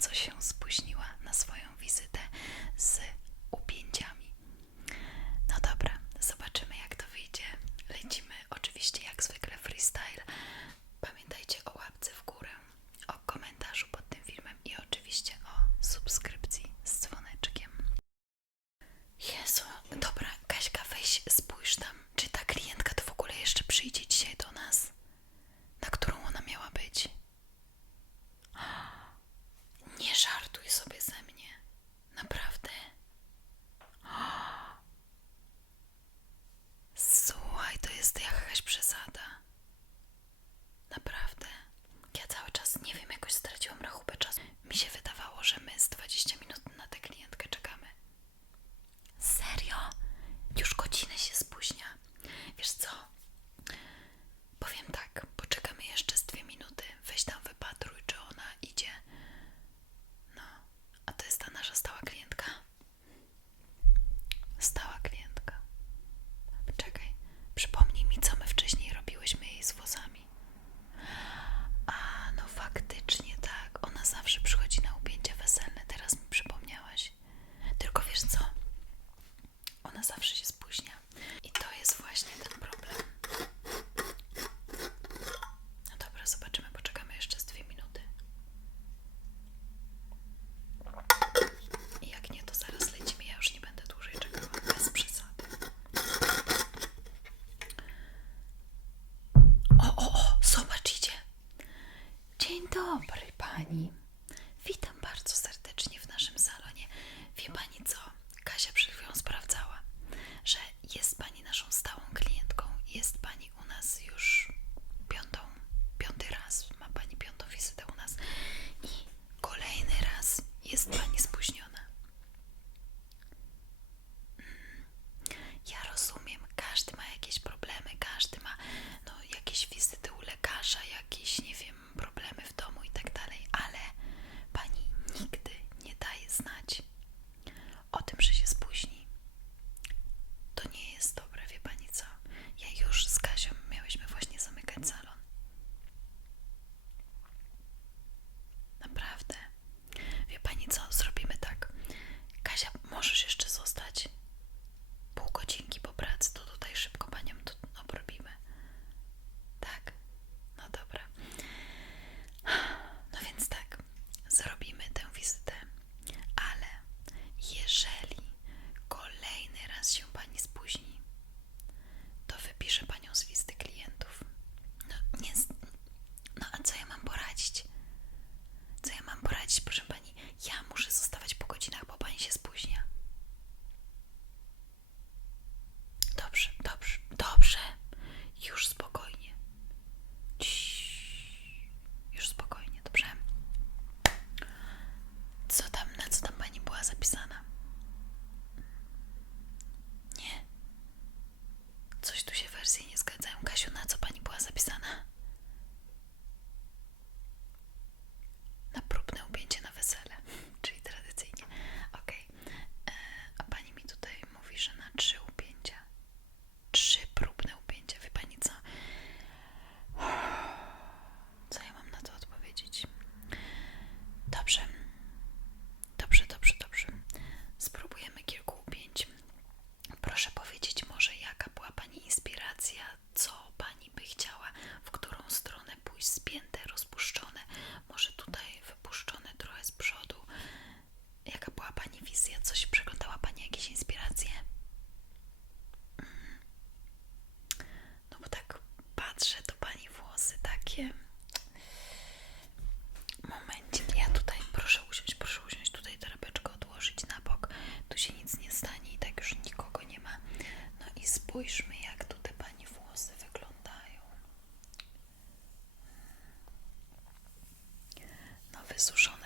co się spodziewać. O, o, o, zobacz, idzie. Dzień dobry pani. bist schon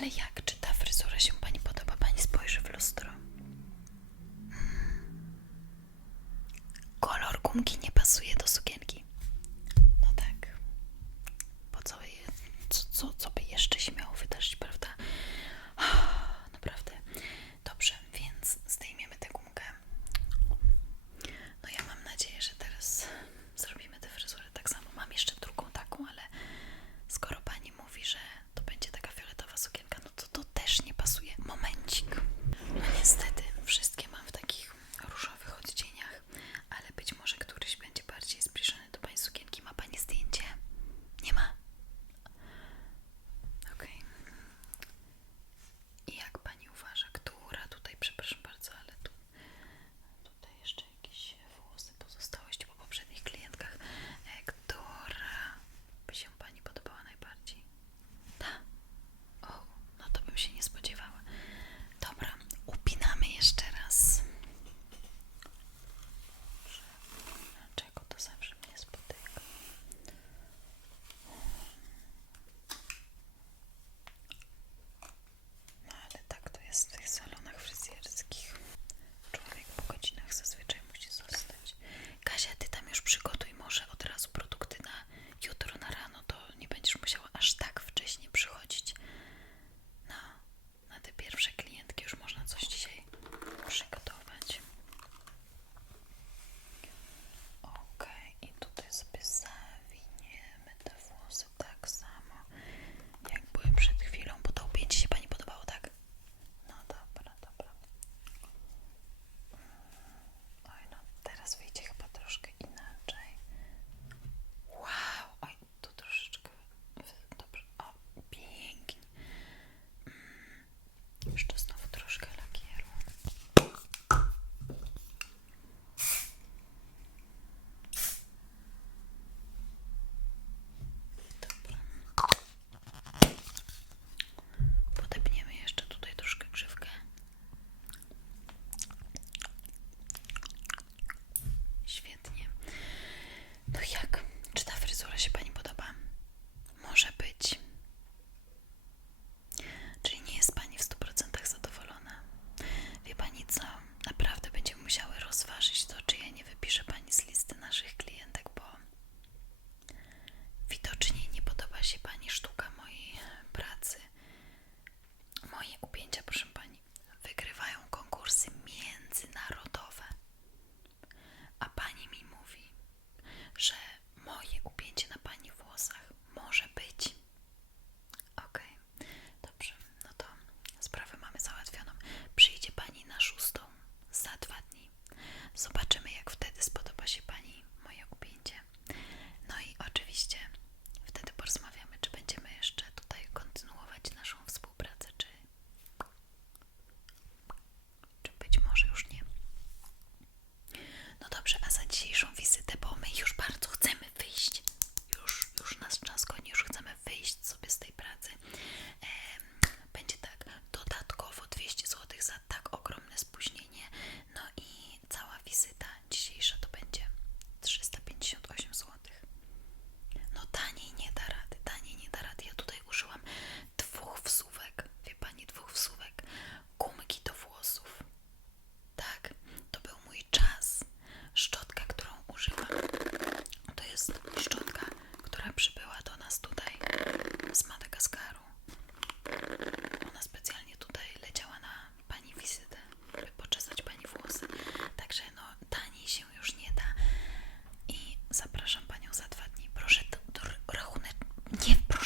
alle, ja.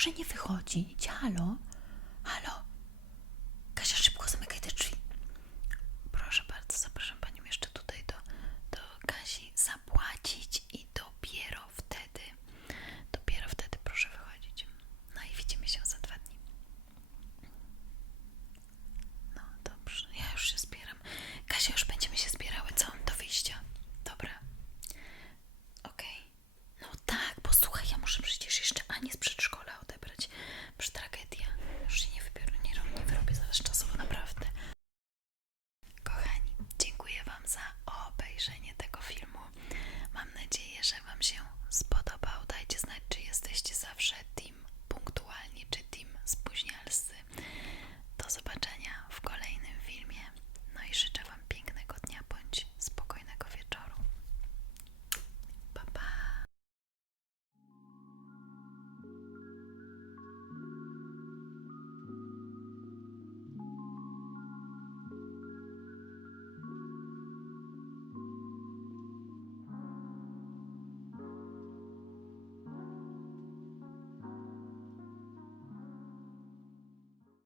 może nie wychodzi, cialo,